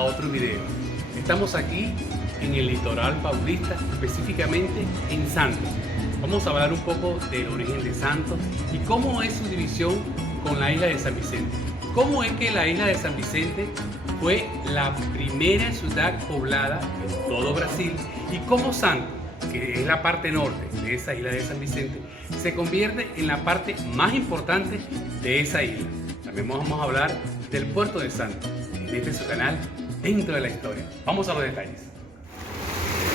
a otro video. Estamos aquí en el litoral paulista, específicamente en Santos. Vamos a hablar un poco del origen de Santos y cómo es su división con la isla de San Vicente. Cómo es que la isla de San Vicente fue la primera ciudad poblada en todo Brasil y cómo Santos, que es la parte norte de esa isla de San Vicente, se convierte en la parte más importante de esa isla. También vamos a hablar del puerto de Santos, en este su canal, Dentro de la Historia. Vamos a los detalles.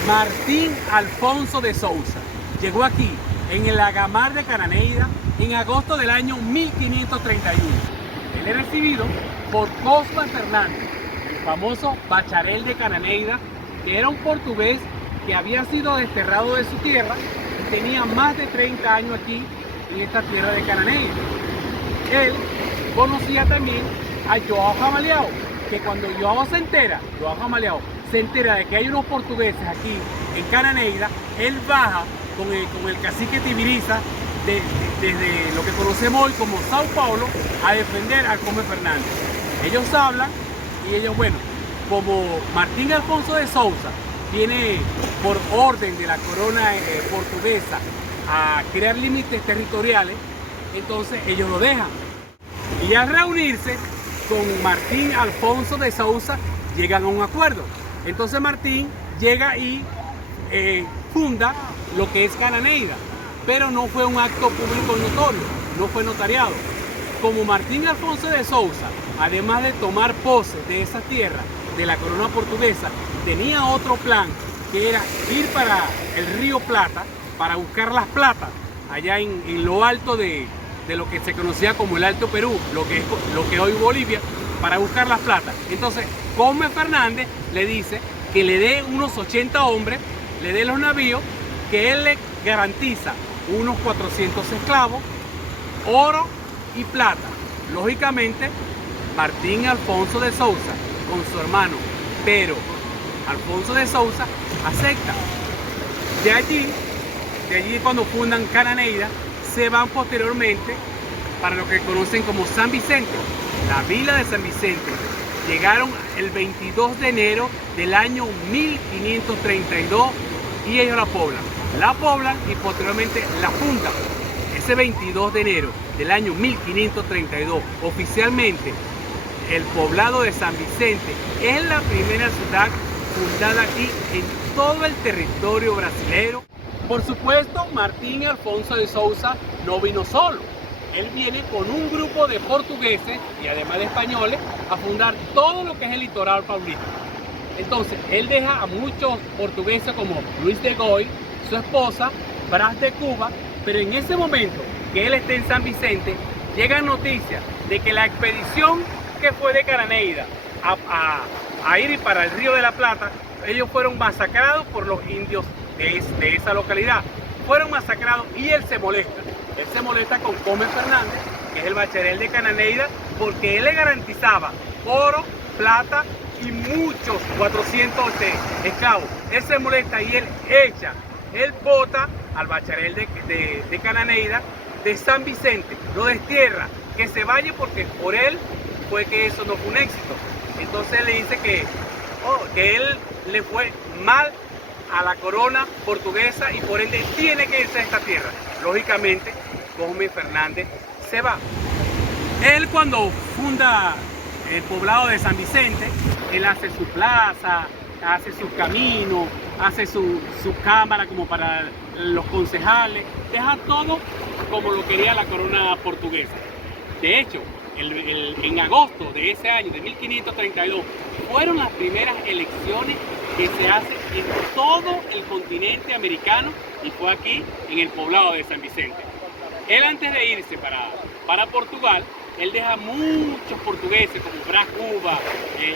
Martín Alfonso de Sousa llegó aquí en el Lagamar de Cananeira en agosto del año 1531. Él es recibido por Cosme Fernández, el famoso bacharel de Cananeira, que era un portugués que había sido desterrado de su tierra y tenía más de 30 años aquí en esta tierra de Cananeira. Él conocía también a João Ramalhão, que cuando João Ramalhão se entera de que hay unos portugueses aquí en Cananeira, él baja con el cacique Tibiriza desde lo que conocemos hoy como Sao Paulo a defender al Cosme Fernández. Ellos hablan y ellos, bueno, como Martín Alfonso de Sousa viene por orden de la corona portuguesa a crear límites territoriales, entonces ellos lo dejan. Y al reunirse con Martín Alfonso de Sousa llegan a un acuerdo. Entonces Martín llega y funda lo que es Cananeira, pero no fue un acto público notorio, no fue notariado. Como Martín Alfonso de Sousa, además de tomar pose de esa tierra de la corona portuguesa, tenía otro plan, que era ir para el río Plata para buscar las platas allá en lo alto de lo que se conocía como el Alto Perú, lo que hoy Bolivia, para buscar las platas. Entonces Cosme Fernández le dice que le dé unos 80 hombres, le dé los navíos, que él le garantiza unos 400 esclavos, oro y plata. Lógicamente Martín Alfonso de Sousa con su hermano Pero Alfonso de Sousa acepta. De allí cuando fundan Cananeira, se van posteriormente para lo que conocen como San Vicente, la vila de San Vicente. Llegaron el 22 de enero del año 1532 y ellos la poblan y posteriormente la fundan. Ese 22 de enero del año 1532, oficialmente, el poblado de San Vicente es la primera ciudad fundada aquí en todo el territorio brasileño. Por supuesto, Martín Alfonso de Sousa no vino solo. Él viene con un grupo de portugueses y además de españoles a fundar todo lo que es el litoral paulista. Entonces, él deja a muchos portugueses como Luis de Goy, su esposa, Brás de Cuba, pero en ese momento que él está en San Vicente, llegan noticias de que la expedición que fue de Cananeira a ir para el Río de la Plata, ellos fueron masacrados por los indios de esa localidad. Fueron masacrados y él se molesta. Él se molesta con Cosme Fernández, que es el bacharel de Cananeira, porque él le garantizaba oro, plata y muchos 400 esclavos. Él se molesta y él bota al bacharel de Cananeira de San Vicente, lo destierra, que se vaya porque por él fue que eso no fue un éxito. Entonces él le dice que él le fue mal a la corona portuguesa y por ende tiene que irse a esta tierra. Lógicamente, Cosme Fernández se va. Él, cuando funda el poblado de San Vicente, él hace su plaza, hace sus caminos, hace su cámara como para los concejales, deja todo como lo quería la corona portuguesa. De hecho, en agosto de ese año, de 1532, fueron las primeras elecciones que se hacen en todo el continente americano y fue aquí en el poblado de San Vicente. Él, antes de irse para Portugal, él deja muchos portugueses como Brás Cuba,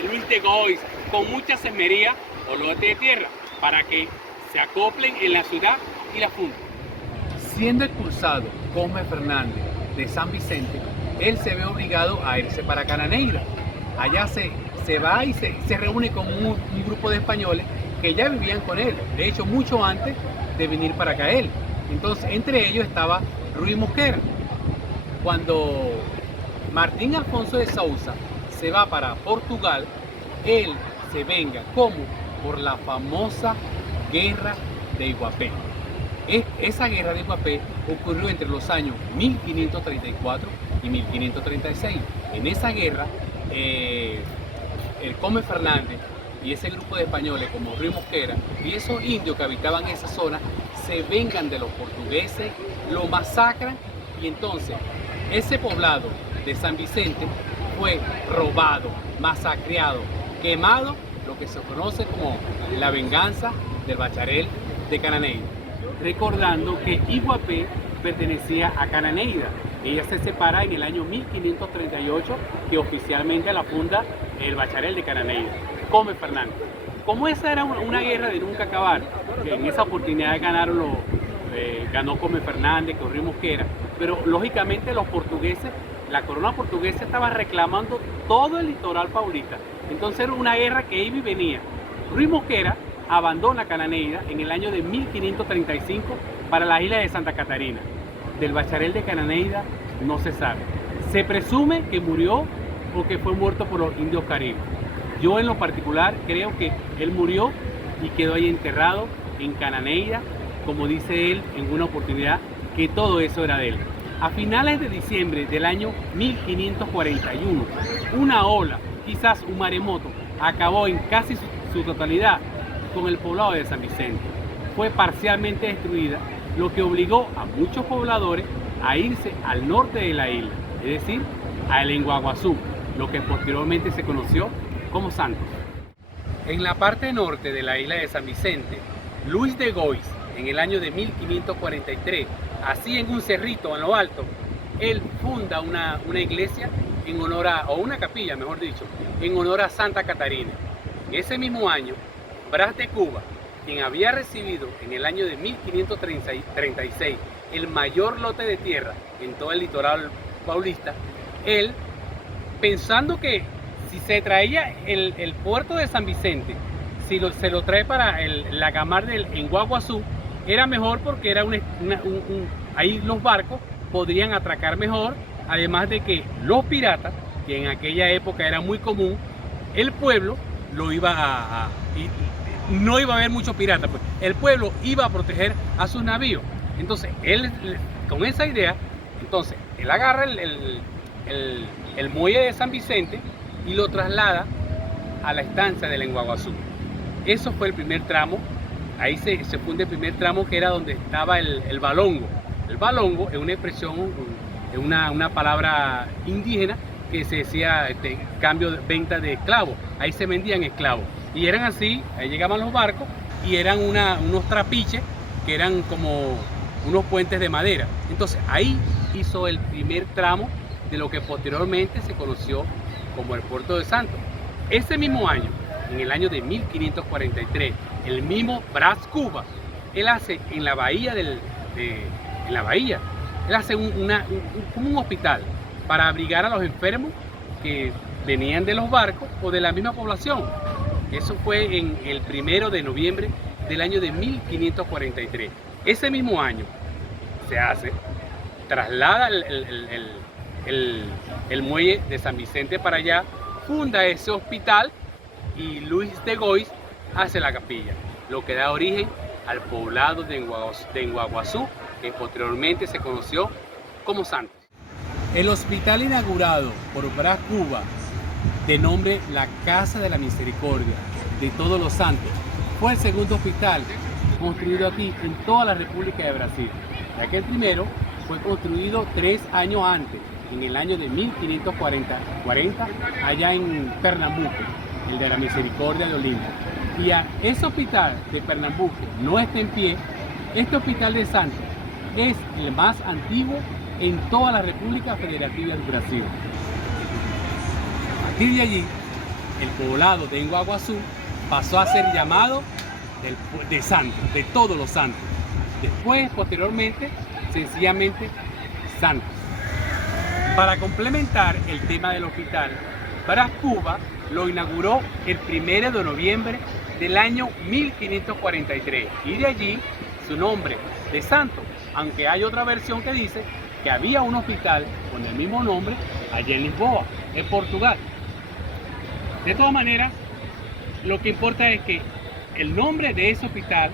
Luis de Gois, con mucha sesmería o lote de tierra para que se acoplen en la ciudad y la funden. Siendo expulsado Cosme Fernández de San Vicente, él se ve obligado a irse para Cananeira. Allá se va y se reúne con un grupo de españoles que ya vivían con él, de hecho mucho antes de venir para acá él. Entonces, entre ellos estaba Ruy Mosquera. Cuando Martín Alfonso de Sousa se va para Portugal, él se venga. ¿Cómo? Por la famosa guerra de Iguapé. Esa guerra de Iguapé ocurrió entre los años 1534 y 1536. En esa guerra, el Come Fernández y ese grupo de españoles como Ruy Mosquera y esos indios que habitaban esa zona se vengan de los portugueses, lo masacran, y entonces ese poblado de San Vicente fue robado, masacreado, quemado, lo que se conoce como la venganza del Bacharel de Cananeida. Recordando que Iguapé pertenecía a Cananeida. Ella se separa en el año 1538, que oficialmente la funda el Bacharel de Cananeida, Come Fernández. Como esa era una guerra de nunca acabar, que en esa oportunidad ganó Come Fernández, con Ruy Mosquera, pero lógicamente los portugueses, la corona portuguesa estaba reclamando todo el litoral paulista. Entonces era una guerra que iba y venía. Ruy Mosquera abandona Cananeida en el año de 1535 para la isla de Santa Catarina. Del Bacharel de Cananeida no se sabe. Se presume que murió o que fue muerto por los indios caribes. Yo en lo particular creo que él murió y quedó ahí enterrado en Cananeida, como dice él en una oportunidad, que todo eso era de él. A finales de diciembre del año 1541, una ola, quizás un maremoto, acabó en casi su totalidad con el poblado de San Vicente. Fue parcialmente destruida, lo que obligó a muchos pobladores a irse al norte de la isla, es decir, al Enguaguazú, lo que posteriormente se conoció como Santos. En la parte norte de la isla de San Vicente, Luis de Gois, en el año de 1543, así en un cerrito en lo alto, él funda una iglesia en honor o una capilla, mejor dicho, en honor a Santa Catarina. Ese mismo año, Bras de Cuba, quien había recibido en el año de 1536 el mayor lote de tierra en todo el litoral paulista, él, pensando que si se traía el puerto de San Vicente, si se lo trae para la gamar del Enguaguazú, era mejor porque era ahí los barcos podrían atracar mejor, además de que los piratas, que en aquella época era muy común, el pueblo lo iba no iba a haber muchos piratas, pues el pueblo iba a proteger a sus navíos. Entonces él, con esa idea, entonces él agarra el muelle de San Vicente y lo traslada a la estancia del Enguaguazú. Eso fue el primer tramo. Ahí se funda el primer tramo, que era donde estaba el balongo. El balongo es una expresión, es una palabra indígena que se decía cambio de venta de esclavos. Ahí se vendían esclavos. Y eran así, ahí llegaban los barcos y eran unos trapiches que eran como unos puentes de madera. Entonces ahí hizo el primer tramo de lo que posteriormente se conoció como el Puerto de Santos. Ese mismo año, en el año de 1543, el mismo Bras Cuba, él hace en la bahía, él hace como un hospital para abrigar a los enfermos que venían de los barcos o de la misma población. Eso fue en el 1 de noviembre del año de 1543. Ese mismo año se traslada el muelle de San Vicente para allá, funda ese hospital y Luis de Gois hace la capilla, lo que da origen al poblado de Enguaguazú, que posteriormente se conoció como Santos. El hospital inaugurado por Bras Cuba, de nombre La Casa de la Misericordia de Todos los Santos, fue el segundo hospital construido aquí en toda la República de Brasil, ya que el primero fue construido 3 años antes, en el año de 1540, allá en Pernambuco, el de la Misericordia de Olinda. Y a ese hospital de Pernambuco no está en pie. Este hospital de Santos es el más antiguo en toda la República Federativa de Brasil. A partir de allí, el poblado de Enguaguazú pasó a ser llamado de Santos, de Todos los Santos. Después, posteriormente, sencillamente Santos. Para complementar el tema del hospital, Bras Cuba lo inauguró el 1 de noviembre del año 1543 y de allí su nombre de Santos, aunque hay otra versión que dice que había un hospital con el mismo nombre allá en Lisboa, en Portugal. De todas maneras, lo que importa es que el nombre de ese hospital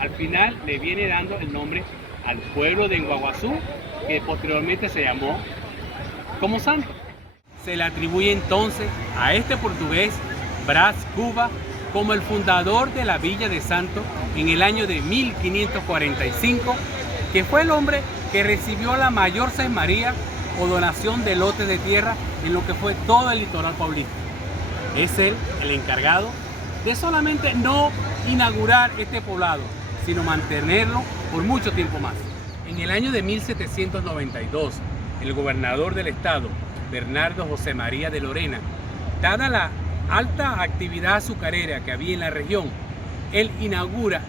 al final le viene dando el nombre al pueblo de Enguaguazú, que posteriormente se llamó como santo. Se le atribuye entonces a este portugués, Brás Cubas, como el fundador de la Villa de Santo en el año de 1545, que fue el hombre que recibió la mayor cesmaría o donación de lotes de tierra en lo que fue todo el litoral paulista. Es él el encargado de solamente no inaugurar este poblado, sino mantenerlo por mucho tiempo más. En el año de 1792, el gobernador del estado, Bernardo José María de Lorena, dada la alta actividad azucarera que había en la región, él inaugura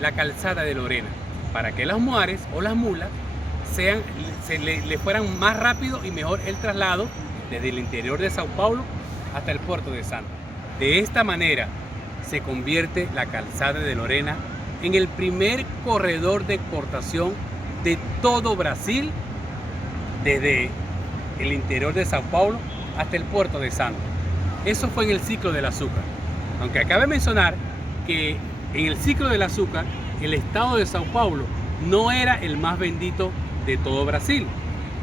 la calzada de Lorena para que los muares o las mulas le fueran más rápido y mejor el traslado desde el interior de Sao Paulo hasta el puerto de Santo. De esta manera se convierte la calzada de Lorena en el primer corredor de exportación de todo Brasil, desde el interior de Sao Paulo hasta el puerto de Santo. Eso fue en el ciclo del azúcar. Aunque acabe mencionar que en el ciclo del azúcar, el estado de Sao Paulo no era el más bendito de todo Brasil.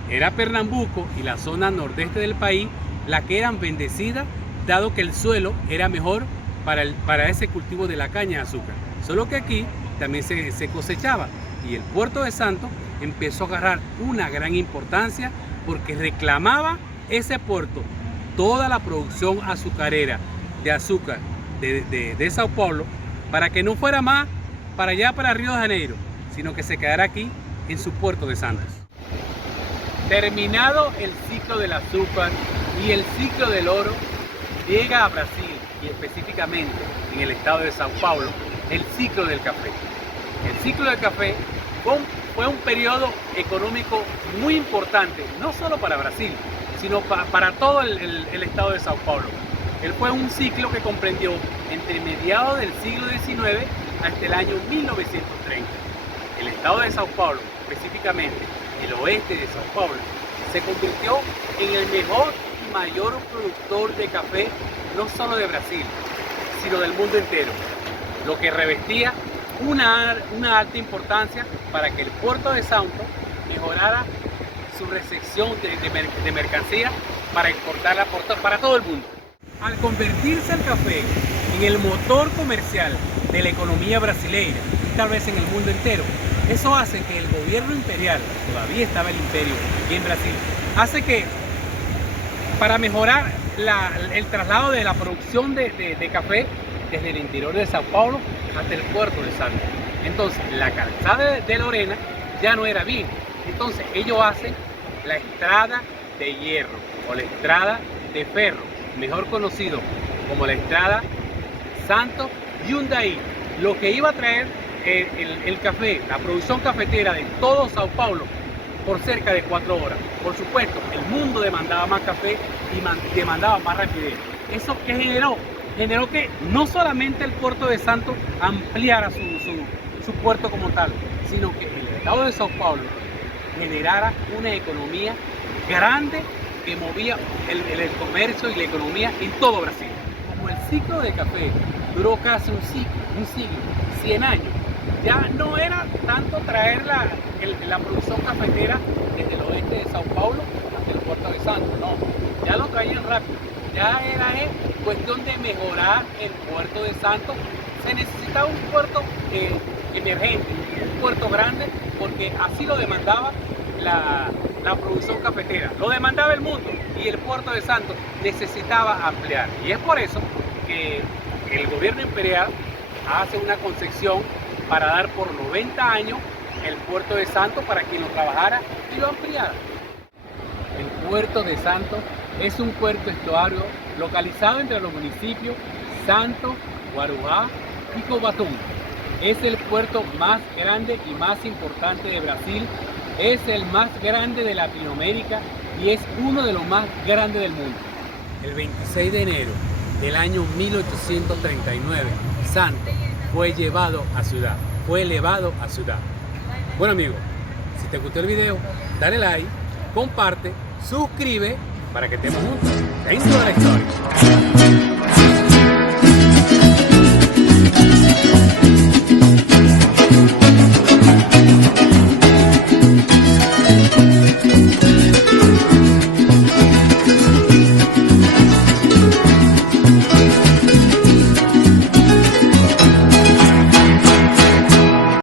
Era Pernambuco y la zona nordeste del país la que eran bendecidas, dado que el suelo era mejor para ese cultivo de la caña de azúcar. Solo que aquí también se cosechaba, y el puerto de Santo empezó a agarrar una gran importancia porque reclamaba ese puerto toda la producción azucarera de azúcar de Sao Paulo, para que no fuera más para allá, para Río de Janeiro, sino que se quedara aquí en su puerto de Santos. Terminado el ciclo del azúcar y el ciclo del oro, llega a Brasil, y específicamente en el estado de Sao Paulo, el ciclo del café. El ciclo del café fue un periodo económico muy importante, no solo para Brasil, sino para todo el estado de Sao Paulo. Él fue un ciclo que comprendió entre mediados del siglo XIX hasta el año 1930. El estado de Sao Paulo, específicamente el oeste de Sao Paulo, se convirtió en el mejor y mayor productor de café, no solo de Brasil, sino del mundo entero, lo que revestía una alta importancia para que el puerto de Santo mejorara su recepción de mercancía para exportarla para todo el mundo. Al convertirse el café en el motor comercial de la economía brasileña y tal vez en el mundo entero, eso hace que el gobierno imperial, todavía estaba el imperio aquí en Brasil, hace que para mejorar el traslado de la producción de café desde el interior de Sao Paulo hasta el puerto de Santo. Entonces la calzada de Lorena ya no era bien. Entonces ellos hacen la estrada de hierro o la estrada de ferro, mejor conocido como la estrada Santo Jundiaí, lo que iba a traer el café, la producción cafetera de todo Sao Paulo por cerca de 4 horas. Por supuesto, el mundo demandaba más café y demandaba más rapidez. ¿Eso qué generó? Generó que no solamente el puerto de Santo ampliara su puerto como tal, sino que el estado de Sao Paulo generara una economía grande que movía el comercio y la economía en todo Brasil. Como el ciclo de café duró casi un siglo, 100 años, ya no era tanto traer la producción cafetera desde el oeste de Sao Paulo hasta el puerto de Santo, no, ya lo traían rápido. Ya era cuestión de mejorar el puerto de Santo. Se necesitaba un puerto emergente, un puerto grande, porque así lo demandaba la producción cafetera. Lo demandaba el mundo y el puerto de Santo necesitaba ampliar. Y es por eso que el gobierno imperial hace una concesión para dar por 90 años el puerto de Santo para quien lo trabajara y lo ampliara. El puerto de Santo es un puerto estuario localizado entre los municipios Santo, Guarujá y Cubatão. Es el puerto más grande y más importante de Brasil, es el más grande de Latinoamérica y es uno de los más grandes del mundo. El 26 de enero del año 1839, Santo fue elevado a ciudad. Bueno amigos, si te gustó el video, dale like, comparte, suscribe para que estemos juntos dentro de la historia.